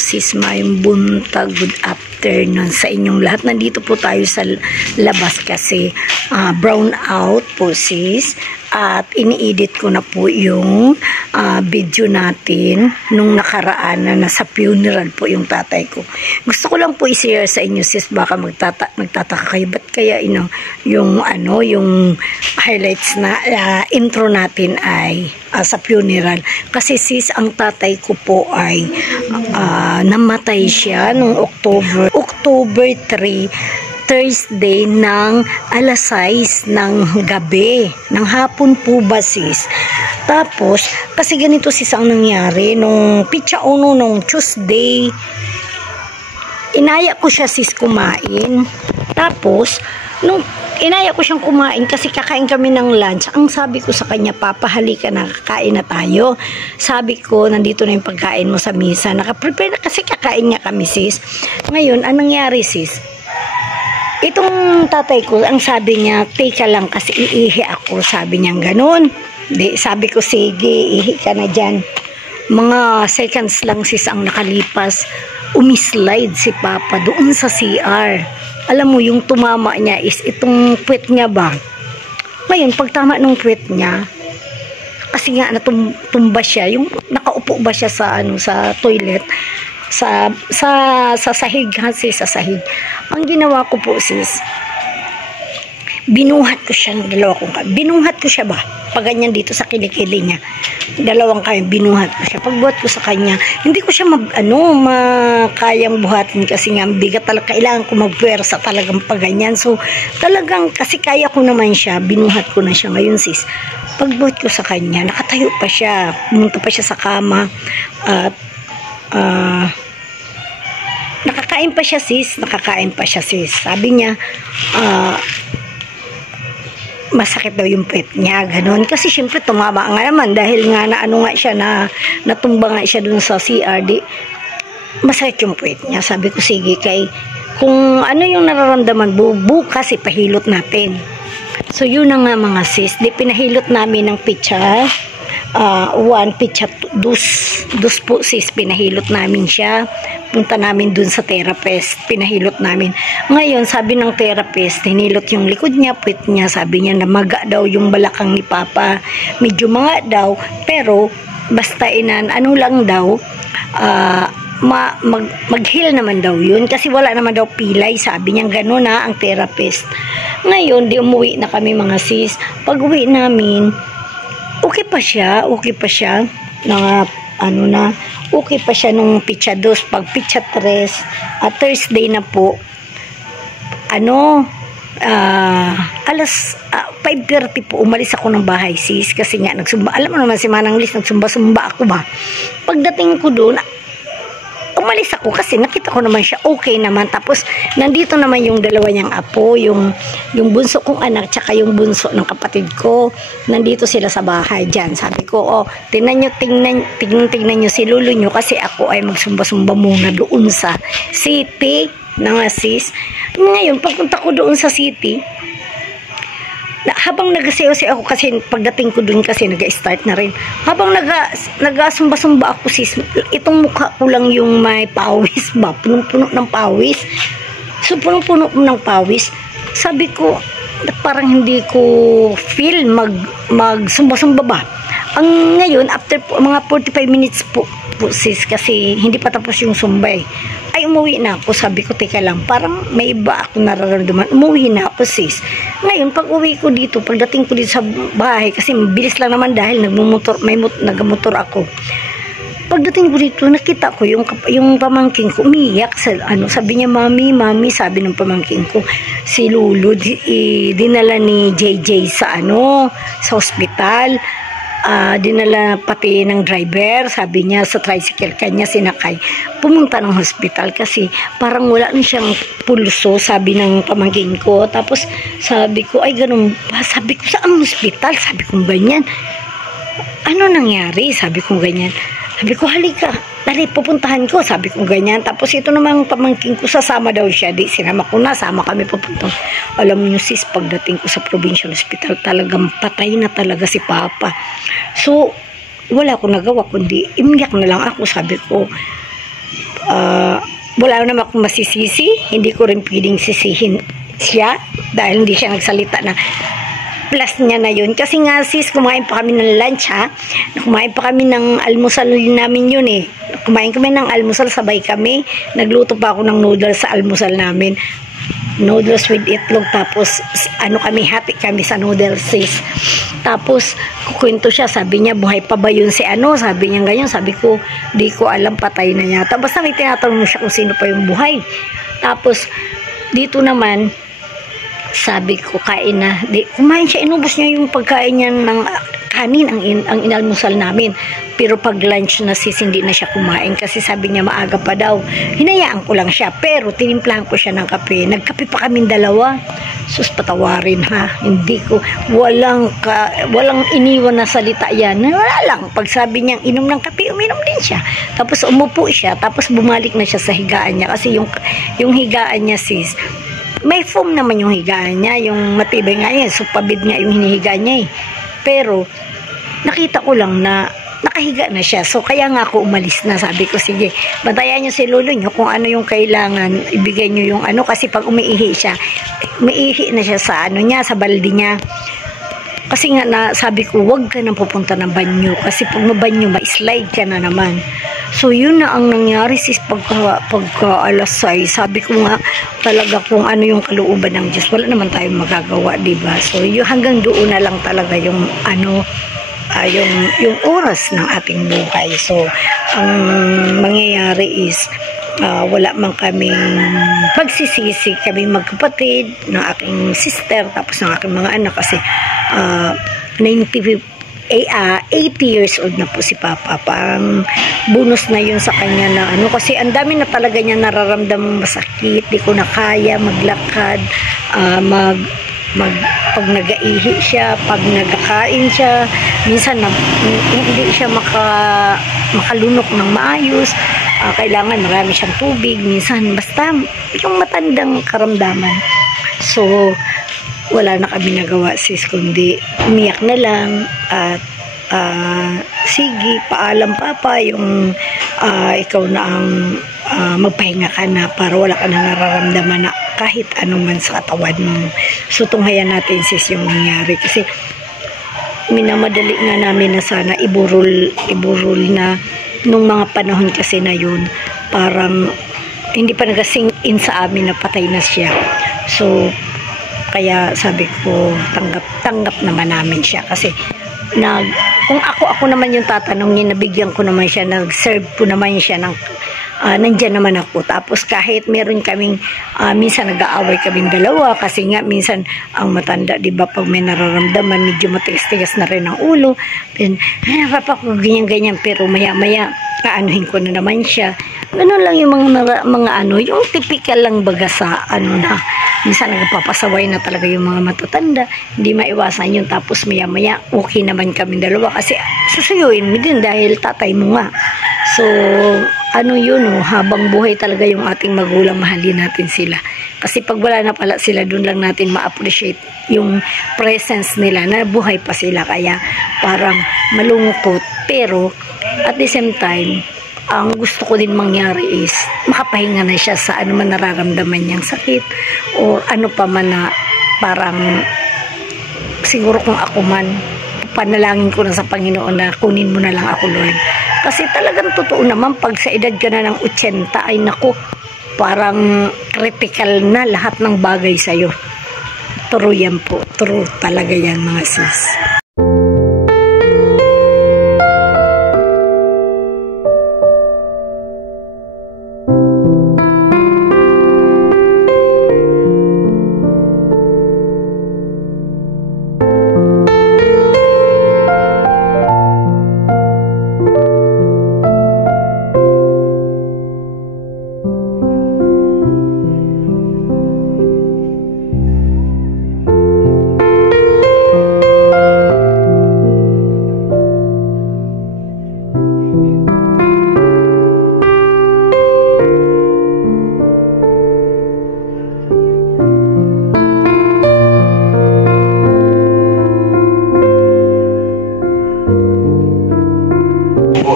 sis, mayong buntag, good afternoon sa inyong lahat. Nandito po tayo sa labas kasi brown out po sis. At ini-edit ko na po yung video natin nung nakaraan na nasa funeral po yung tatay ko. Gusto ko lang po i-share sa inyo sis, baka magtataka kayo, ba't kaya yung highlights na intro natin ay sa funeral. Kasi sis, ang tatay ko po ay namatay siya nung October 3, Thursday ng alas 6 ng gabi. Ng hapon po ba sis? Tapos, kasi ganito sis ang nangyari. Nung pitsa uno nung Tuesday, inaya ko siya sis kumain. Tapos, nung inaya ko siyang kumain kasi kakain kami ng lunch. Ang sabi ko sa kanya, Papa, halika na, kakain na tayo. Sabi ko, nandito na yung pagkain mo sa misa. Nakaprepare na kasi kakain niya kami sis. Ngayon, anong nangyari sis? Itong tatay ko, ang sabi niya, teka lang kasi iihi ako. Sabi niya ganun. Sabi ko, sige, ihi ka na dyan. Mga seconds lang sis ang nakalipas. Umislide si Papa doon sa CR. Alam mo, yung tumama niya is itong puwet niya ba? Ngayon, pagtama ng puwet niya, kasi nga natumba siya, yung nakaupo ba siya sa toilet, sa sahig kasi sa sahig. Ang ginawa ko po sis, binuhat ko siya ng dalawang kamay. Binuhat ko siya ba? Pag ganyan dito sa kilikili niya. Dalawang kamay, binuhat ko siya. Pagbuhat ko sa kanya, hindi ko siya makayang buhatin kasi nga bigat talaga. Kailangan ko magpuwersa talagang pag ganyan. So, talagang kasi kaya ko naman siya, binuhat ko na siya. Ngayon sis, pagbuhat ko sa kanya, nakatayo pa siya. Pumunta pa siya sa kama. At nakakain pa siya sis. Sabi niya masakit daw yung puwet niya, ganun. Kasi syempre tumama nga naman dahil nga natumba nga siya dun sa CRD. Masakit yung puwet niya. Sabi ko, sige, kung ano yung nararamdaman bukas ipahilot natin. So yun na nga mga sis, pinahilot namin ng pitsa. Pitsa dos po sis, pinahilot namin siya. Punta namin dun sa therapist, pinahilot namin. Ngayon, sabi ng therapist, hinilot yung likod niya, puwet niya, sabi niya na maga daw yung balakang ni Papa. Medyo mga daw, pero basta lang daw, mag-heal naman daw yun kasi wala naman daw pilay, sabi niya gano'n ang therapist. Ngayon, umuwi na kami mga sis. Pag uwi namin, okay pa siya okay pa siya nung pitsa 2, pag pitsa 3 Thursday na po alas 5:30 po umalis ako ng bahay sis kasi nga nagsumba, alam mo naman si Manang Liz, nagsumba ako ba. Pagdating ko doon, umalis ako kasi nakita ko naman siya okay naman. Tapos nandito naman yung dalawa niyang apo, yung bunso kong anak tsaka yung bunso ng kapatid ko, nandito sila sa bahay dyan. Sabi ko, tingnan nyo si lolo nyo kasi ako ay magsumba-sumba muna doon sa city na nga sis. Ngayon pagpunta ko doon sa city, habang nagasayaw ako kasi pagdating ko dun kasi nag-start na rin. Habang nagasumba-sumba ako sis, itong mukha ko lang yung may pawis ba, punong-puno ng pawis. So punong-puno ng pawis. Sabi ko, parang hindi ko feel magsumba-sumba ba. Ang ngayon, after mga 45 minutes po sis, kasi hindi pa tapos yung sumbay, ay umuwi na ako. Sabi ko, teka lang, parang may iba ako nararamdaman. Umuwi na ako sis. Ngayon, pag uwi ko dito, pagdating ko dito sa bahay, kasi mabilis lang naman dahil nagmotor ako. Pagdating ko dito, nakita ko yung pamangkin ko umiyak. Sabi niya, mami, sabi ng pamangkin ko, si Lulu, dinala ni JJ sa hospital. Dinala pati ng driver, sabi niya sa tricycle kanya sinakay, pumunta ng hospital kasi parang wala na siyang pulso, sabi ng pamangkin ko. Tapos sabi ko, ay ganun ba? Sabi ko, saan hospital? Sabi ko ganyan. Ano nangyari? Sabi ko ganyan. Sabi ko, halika, dali, pupuntahan ko. Sabi ko ganyan. Tapos ito namang pamangkin ko, sasama daw siya. Di, sinama ko na, sama kami pupunta. Alam niyo sis, pagdating ko sa provincial hospital, talagang patay na talaga si Papa. So, wala akong nagawa, kundi imiyak na lang ako. Sabi ko, wala naman akong masisisi. Hindi ko rin pwedeng sisihin siya dahil hindi siya nagsalita na plus niya na yun. Kasi nga sis, kumain pa kami ng lunch ha. Kumain pa kami ng almusal namin yun eh. Kumain kami ng almusal, sabay kami. Nagluto pa ako ng noodles sa almusal namin. Noodles with itlog. Tapos ano kami, hati kami sa noodles sis. Tapos kukwento siya, sabi niya buhay pa ba yun si ano, sabi niya ganyan. Sabi ko, di ko alam, patay na yata. Basta may tinatanong siya kung sino pa yung buhay. Tapos dito naman sabi ko, kain na. Kumain siya, inubos niya yung pagkain niya ng kanin, ang inalmusal namin. Pero pag lunch na sis, hindi na siya kumain kasi sabi niya maaga pa daw. Hinayaan ko lang siya, pero tinimplahan ko siya ng kape. Nagkape pa kaming dalawa. Sus, patawarin ha. Hindi ko, walang iniwan na salita yan. Wala lang. Pag sabi niyang inom ng kape, uminom din siya. Tapos umupo siya, tapos bumalik na siya sa higaan niya. Kasi yung higaan niya sis, may foam naman yung higaan niya, yung matibay nga yan, supabid nga yung hinihiga niya eh. Pero, nakita ko lang na nakahiga na siya. So, kaya nga ako umalis na. Sabi ko, sige, bantayan niyo si lolo niyo kung ano yung kailangan, ibigay niyo yung ano, kasi pag umiihi siya, umiihi na siya sa ano niya, sa balde niya. Kasi nga na, sabi ko, wag ka nang pupunta ng banyo. Kasi pag mabanyo, ma-slide ka na naman. So, yun na ang nangyari sis pagka alas 6. Sabi ko nga talaga kung ano yung kalooban ng Diyos. Wala naman tayong magagawa, diba? So, yung hanggang doon na lang talaga yung ano, yung oras ng ating buhay. So, ang mangyayari is, wala man kaming pagsisisi, kami magkapatid ng aking sister, tapos ng aking mga anak kasi 80 years old na po si Papa. Parang bonus na yun sa kanya na ano, kasi ang dami na talaga niya nararamdamang masakit, di ko na kaya maglakad, pag nagaihi siya, pag nagkakain siya, minsan hindi siya makalunok ng maayos. Kailangan marami siyang tubig, minsan basta yung matandang karamdaman. So, wala na kami nagawa sis, kundi umiyak na lang at sige, paalam Papa, yung ikaw na ang magpahinga ka na para wala ka na nararamdaman na kahit anuman sa katawan mo. So, tunghayan natin sis yung nangyari kasi minamadali nga namin na sana iburol na nung mga panahon kasi na yun, parang hindi pa nag-sink in sa amin na patay na siya. So, kaya sabi ko, tanggap naman namin siya kasi kung ako naman yung tatanungin, nabigyan ko naman siya, nag-serve ko naman siya ng nandyan naman ako. Tapos kahit meron kaming minsan nag-aaway kaming dalawa kasi nga minsan ang matanda, di ba, pag may nararamdaman medyo matigas-tigas na rin ang ulo, then papa ko ganyan-ganyan, pero maya-maya kaanuhin ko na naman siya. Ganun lang yung mga ano, yung typical lang baga sa ano na minsan nagpapasaway na talaga yung mga matatanda, hindi maiwasan yun. Tapos maya-maya okay naman kami dalawa kasi susuyuin mo din dahil tatay mo nga. So, ano yun, habang buhay talaga yung ating magulang, mahalin natin sila. Kasi pag wala na pala sila, dun lang natin ma-appreciate yung presence nila na buhay pa sila. Kaya parang malungkot. Pero at the same time, ang gusto ko din mangyari is makapahinga na siya sa ano man nararamdaman niyang sakit o ano pa man na parang siguro kung ako man, panalangin ko na sa Panginoon na kunin mo na lang ako, Lord. Kasi talagang totoo naman, pag sa edad ka na ng 80, ay naku, parang critical na lahat ng bagay sa'yo. True yan po. True talaga yan mga sis.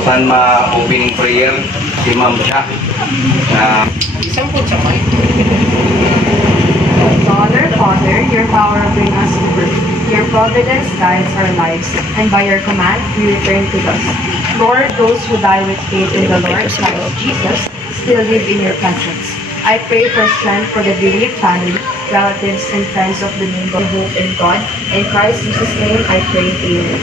Saan ma-opening prayer si Ma'am Jack. Isang po sa mic. God our Father, your power bring us to birth. Your providence guides our lives, and by your command, we return to dust. Lord, those who die with faith in the Lord Christ Jesus still live in your presence. I pray for strength for the bereaved family, relatives, and friends of the mingled hope in God. In Christ Jesus' name, I pray. Amen.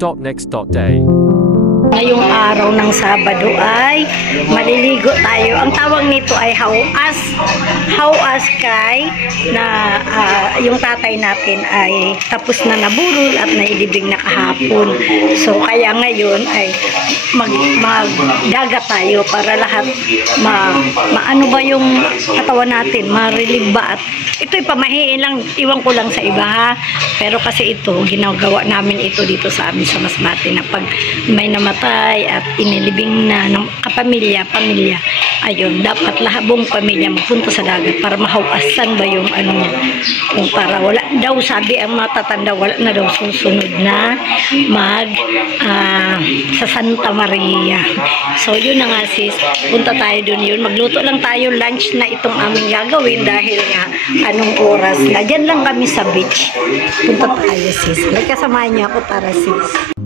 Next.day. Ngayong araw ng Sabado ay maliligo tayo. Ang tawag nito ay hawas. Hawas kay na yung tatay natin ay tapos na naburol at nailibing na kahapon. So kaya ngayon ay magdagat tayo para lahat maano ba yung katawan natin, ma-relieve ba. At ito'y pamahiin lang, iwan ko lang sa iba ha. Pero kasi ito, ginagawa namin ito dito sa amin sa Masbate na pag may namatay at inilibing na ng pamilya, ayun, dapat lahat buong pamilya magpunta sa dagat para mahawasan ba yung ano, kung para wala daw, sabi ang matatanda, wala na daw susunod na sa Santa Maria. So yun na nga sis, punta tayo dun yun, magluto lang tayo lunch na itong aming gagawin dahil nga anong oras na dyan lang kami sa beach. Punta tayo sis, may kasamahan niya ako, tara sis.